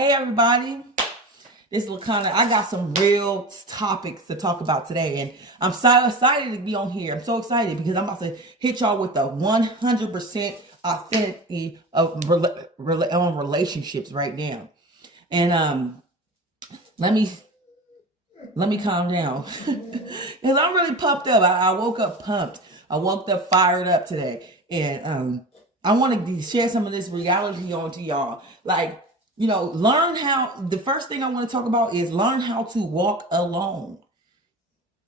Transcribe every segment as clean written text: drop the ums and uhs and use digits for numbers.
Hey everybody, this is LaConna. I got some real topics to talk about today, and I'm so excited to be on here. I'm so excited because I'm about to hit y'all with the 100% authenticity of relationships right now. And let me calm down because I'm really pumped up. I woke up pumped. I woke up fired up today, and I want to share some of this reality onto y'all. The first thing I want to talk about is learn how to walk alone.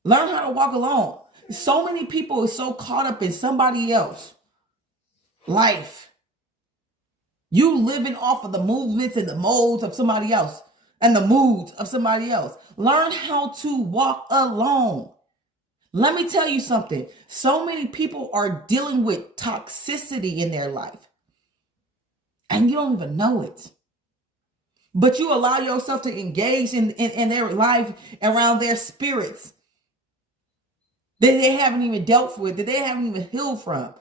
Learn how to walk alone. So many people are so caught up in somebody else's life. You living off of the movements and the modes of somebody else and the moods of somebody else. Learn how to walk alone. Let me tell you something. So many people are dealing with toxicity in their life, and you don't even know it. But you allow yourself to engage in their life around their spirits that they haven't even dealt with, that they haven't even healed from.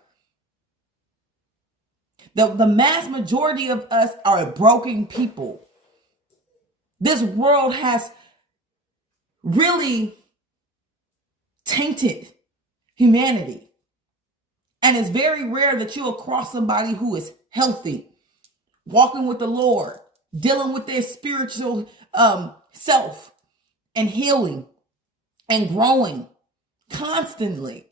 The mass majority of us are broken people. This world has really tainted humanity. And it's very rare that you'll cross somebody who is healthy, walking with the Lord, dealing with their spiritual self and healing and growing constantly.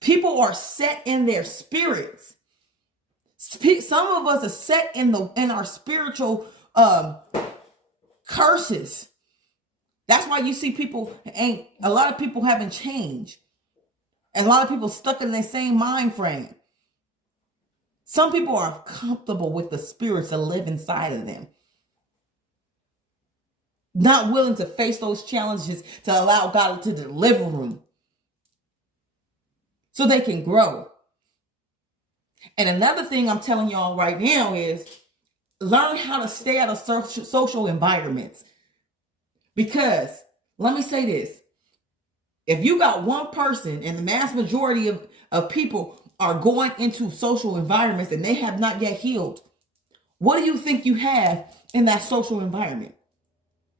People are set in their spirits. Some of us are set in our spiritual curses. That's why you see a lot of people haven't changed. And a lot of people stuck in their same mind frame. Some people are comfortable with the spirits that live inside of them. Not willing to face those challenges to allow God to deliver them so they can grow. And another thing I'm telling y'all right now is learn how to stay out of social environments. Because let me say this. If you got one person, and the mass majority of people are going into social environments and they have not yet healed, what do you think you have in that social environment?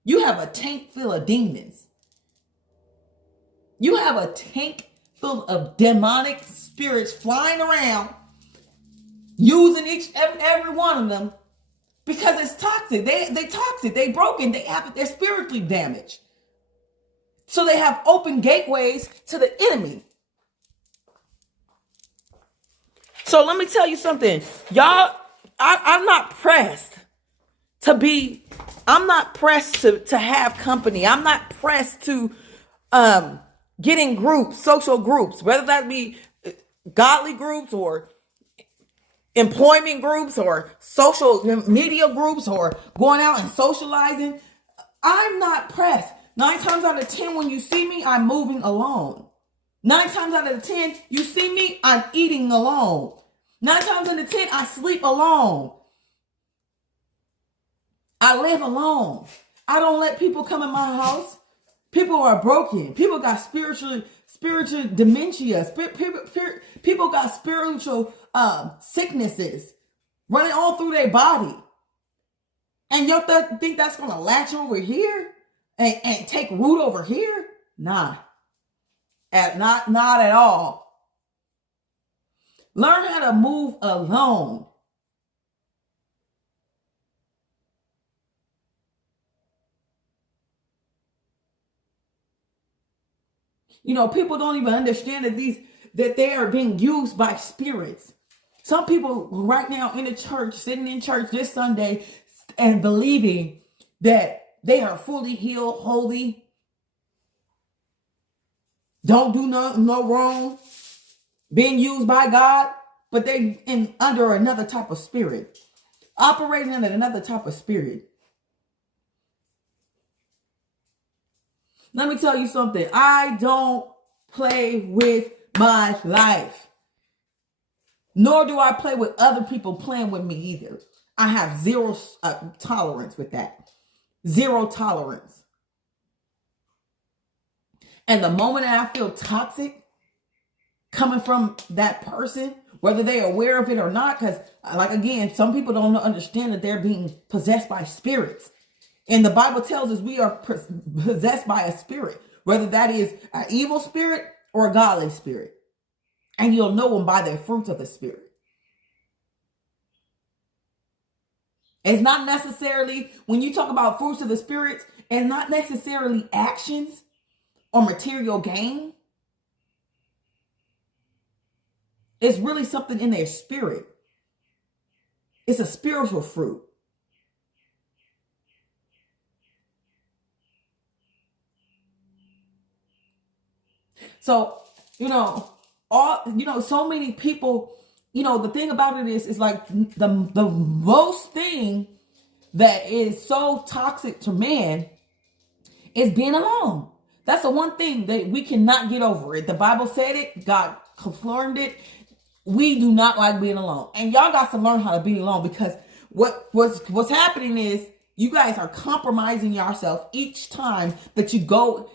You have a tank full of demons. You have a tank full of demonic spirits flying around, using every one of them, because it's toxic. They toxic. They broken. They're spiritually damaged. So they have open gateways to the enemy. So let me tell you something, y'all. I'm not pressed to have company. I'm not pressed to get in groups, social groups, whether that be godly groups or employment groups or social media groups or going out and socializing. I'm not pressed. 9 times out of 10, when you see me, I'm moving alone. 9 times out of 10, you see me, I'm eating alone. 9 times out of 10, I sleep alone. I live alone. I don't let people come in my house. People are broken. People got spiritual dementia. People got spiritual sicknesses running all through their body. And y'all think that's going to latch over here and take root over here? Nah. Not at all. Learn how to move alone. You know, people don't even understand that they are being used by spirits. Some people right now in the church, sitting in church this Sunday and believing that they are fully healed, holy, don't do no wrong, being used by God, but they under another type of spirit, operating under another type of spirit. Let me tell you something. I don't play with my life. Nor do I play with other people playing with me either. I have zero tolerance with that. Zero tolerance. And the moment that I feel toxic coming from that person whether they're aware of it or not. Because, like, again, some people don't understand that they're being possessed by spirits. And the Bible tells us we are possessed by a spirit, whether that is an evil spirit or a godly spirit. And you'll know them by their fruits of the spirit. It's not necessarily, when you talk about fruits of the spirits, it's not necessarily actions or material gain. It's really something in their spirit. It's a spiritual fruit. So, so many people, the thing about it is like the most thing that is so toxic to man is being alone. That's the one thing that we cannot get over it. The Bible said it. God confirmed it. We do not like being alone. And y'all got to learn how to be alone, because what's happening is you guys are compromising yourself each time that you go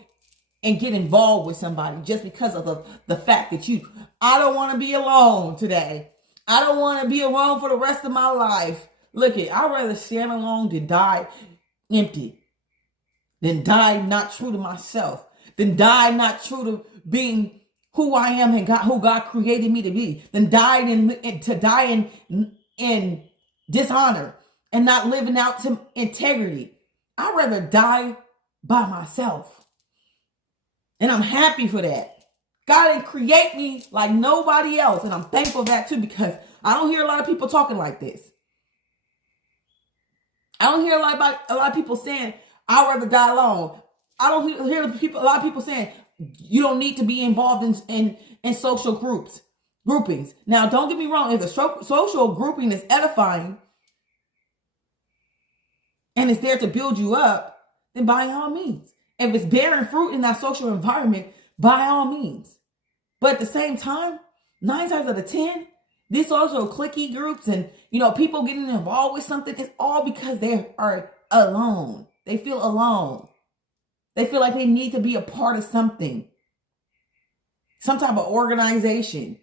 and get involved with somebody, just because of the fact that I don't want to be alone today. I don't want to be alone for the rest of my life. Look, I'd rather stand alone than die empty, than die not true to myself, than die not true to being who I am and who God created me to be, than die in dishonor and not living out to integrity. I'd rather die by myself. And I'm happy for that. God didn't create me like nobody else. And I'm thankful for that too, because I don't hear a lot of people talking like this. I don't hear a lot of people saying, I'd rather die alone. I don't hear a lot of people saying, you don't need to be involved in social groupings. Now, don't get me wrong. If the social grouping is edifying and it's there to build you up, then by all means. If it's bearing fruit in that social environment, by all means. But at the same time, 9 times out of 10, these social cliquey groups and, people getting involved with something, it's all because they are alone. They feel alone. They feel like they need to be a part of something. Some type of organization.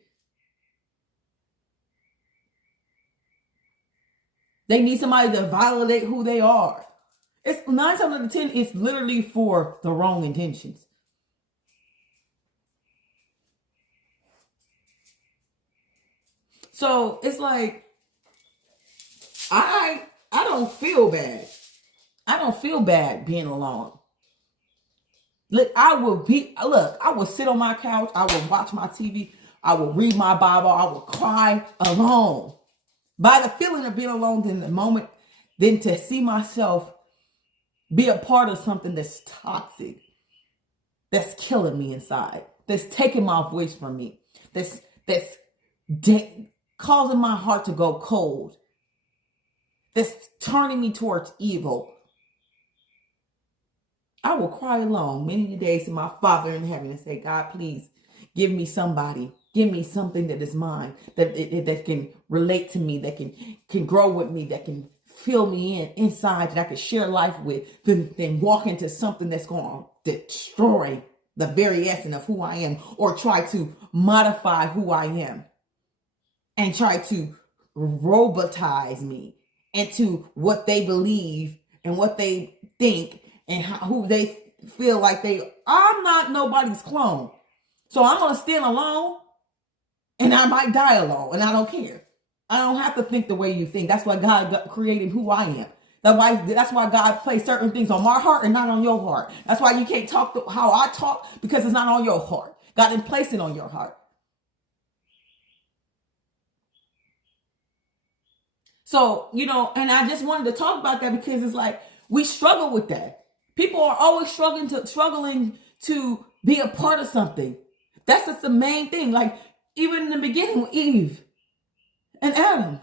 They need somebody to validate who they are. It's 9 times out of 10, it's literally for the wrong intentions. So it's like, I don't feel bad. I don't feel bad being alone. Look, I would sit on my couch. I would watch my TV. I would read my Bible. I would cry alone. By the feeling of being alone in the moment, then to see myself be a part of something that's toxic, that's killing me inside, that's taking my voice from me, that's causing my heart to go cold, that's turning me towards evil. I will cry alone many days to my Father in heaven and say, God, please give me somebody. Give me something that is mine, that can relate to me, that can grow with me, that can fill me inside, that I can share life with, then walk into something that's going to destroy the very essence of who I am, or try to modify who I am and try to robotize me into what they believe and what they think and who they feel like I'm not nobody's clone. So I'm going to stand alone and I might die alone, and I don't care. I don't have to think the way you think. That's why God created who I am. That's why God placed certain things on my heart and not on your heart. That's why you can't talk how I talk, because it's not on your heart. God didn't place it on your heart. So, and I just wanted to talk about that because it's like we struggle with that. People are always struggling to be a part of something. That's just the main thing. Like, even in the beginning with Eve and Adam.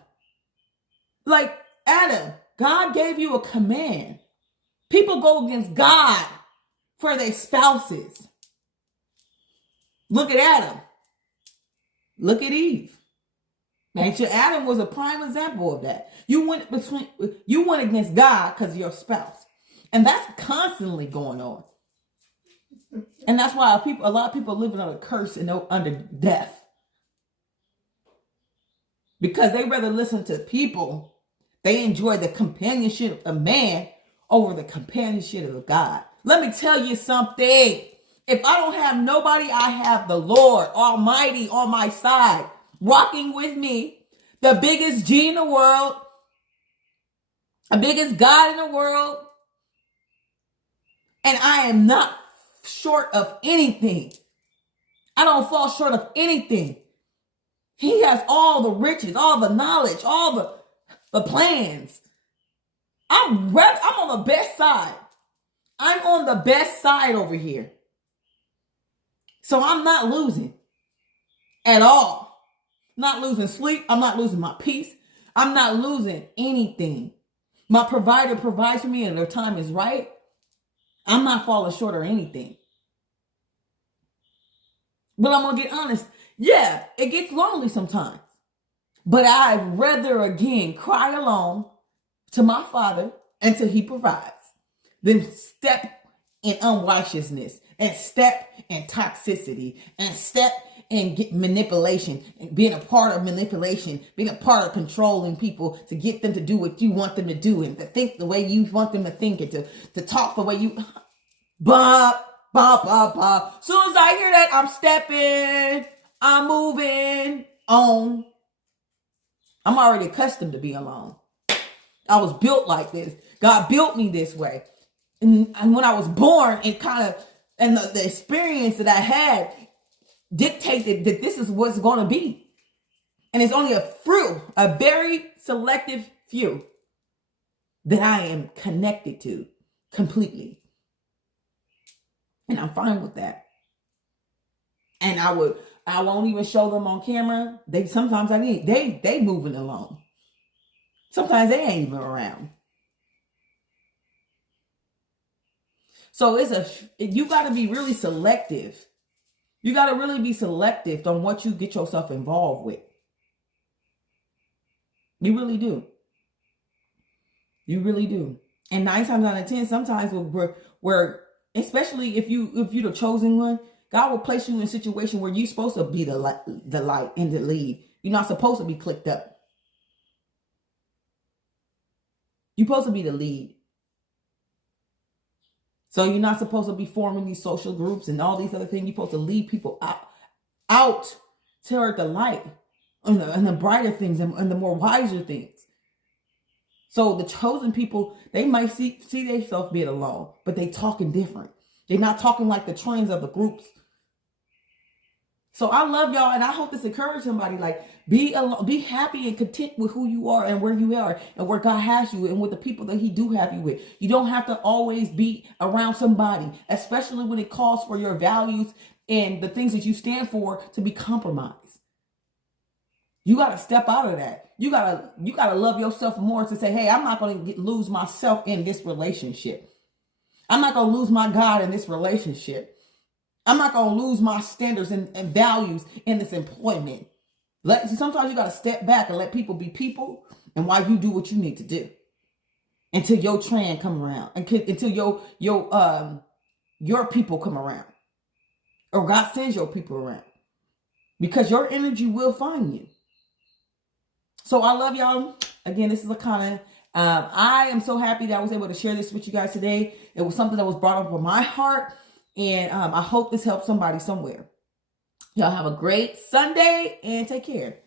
Like, Adam, God gave you a command. People go against God for their spouses. Look at Adam. Look at Eve. Adam was a prime example of that. You went against God because of your spouse. And that's constantly going on. And that's why a lot of people are living under curse and under death. because they rather listen to people. They enjoy the companionship of man over the companionship of God. Let me tell you something. If I don't have nobody, I have the Lord Almighty on my side, walking with me, the biggest G in the world, the biggest God in the world. And I am not short of anything. I don't fall short of anything. He has all the riches, all the knowledge, all the plans. I'm on the best side. I'm on the best side over here. So I'm not losing at all. Not losing sleep. I'm not losing my peace. I'm not losing anything. My provider provides for me and their time is right. I'm not falling short or anything. But I'm going to get honest. Yeah, it gets lonely sometimes. But I'd rather, again, cry alone to my Father until he provides than step in unrighteousness and step in toxicity and step in manipulation and being a part of manipulation, being a part of controlling people to get them to do what you want them to do and to think the way you want them to think and to talk the way you... Bah, bah, bah, bah. Soon as I hear that, I'm stepping, I'm moving on. I'm already accustomed to being alone. I was built like this. God built me this way. And when I was born, and the experience that I had dictated that this is what's going to be. And it's only a very selective few that I am connected to completely. And I'm fine with that. And I won't even show them on camera. They moving along. Sometimes they ain't even around. So you got to be really selective. You got to really be selective on what you get yourself involved with. You really do. You really do. And 9 times out of 10, sometimes we're especially if you're the chosen one, God will place you in a situation where you're supposed to be the light and the lead. You're not supposed to be clicked up. You're supposed to be the lead. So you're not supposed to be forming these social groups and all these other things. You're supposed to lead people out toward the light and the brighter things and the more wiser things. So the chosen people, they might see themselves being alone, but they talking different. They're not talking like the trends of the groups. So I love y'all, and I hope this encourages somebody. Like, be happy and content with who you are and where you are and where God has you and with the people that he do have you with. You don't have to always be around somebody, especially when it calls for your values and the things that you stand for to be compromised. You got to step out of that. You got to love yourself more to say, hey, I'm not going to lose myself in this relationship. I'm not going to lose my God in this relationship. I'm not going to lose my standards and values in this employment. Sometimes you got to step back and let people be people and while you do what you need to do until your trend come around, until your people come around or God sends your people around, because your energy will find you. So I love y'all. Again, this is Lakana. I am so happy that I was able to share this with you guys today. It was something that was brought up on my heart. And I hope this helps somebody somewhere. Y'all have a great Sunday and take care.